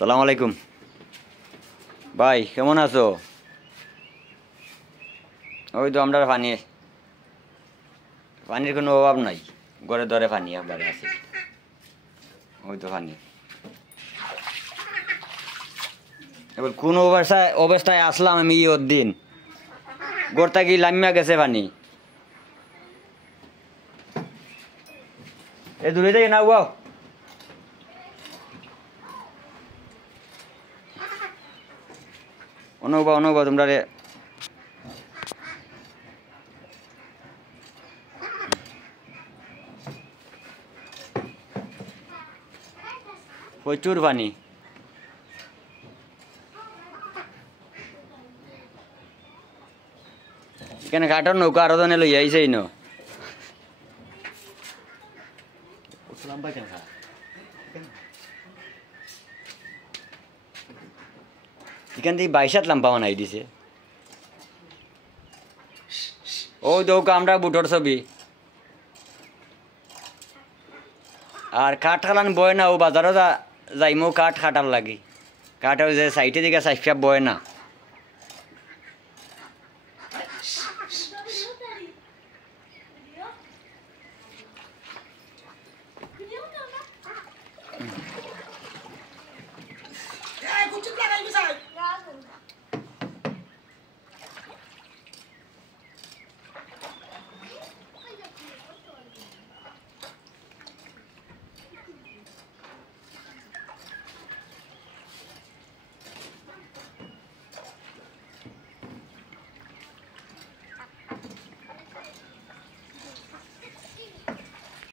সালাম আলাইকুম ভাই, কেমন আছো? ওই তো আমরা পানির কোনো অভাব নাই, ঘরে ধরে পানি একবারে আছে। ওই তো পানি এবার কোন অবস্থায় আসলাম আমি ওর দিন গোরটা কি লামিয়া গেছে পানি। এ দূরে থেকে না বাও, অনুবা তোমরা রে প্রচুর পানি। এখানে কাঠর নৌকা আরো জনে লই আইছেই ন। এখান থেকে 22 লাম্পা বানাই দিছে। ও দৌকা আমরা বুটোর ছবি আর কাঠ খালান বয় না, ও বাজারও যাইমো কাঠ কাটার লাগি। কাঠ যে সাইটে দিকে সাইফা বয় না।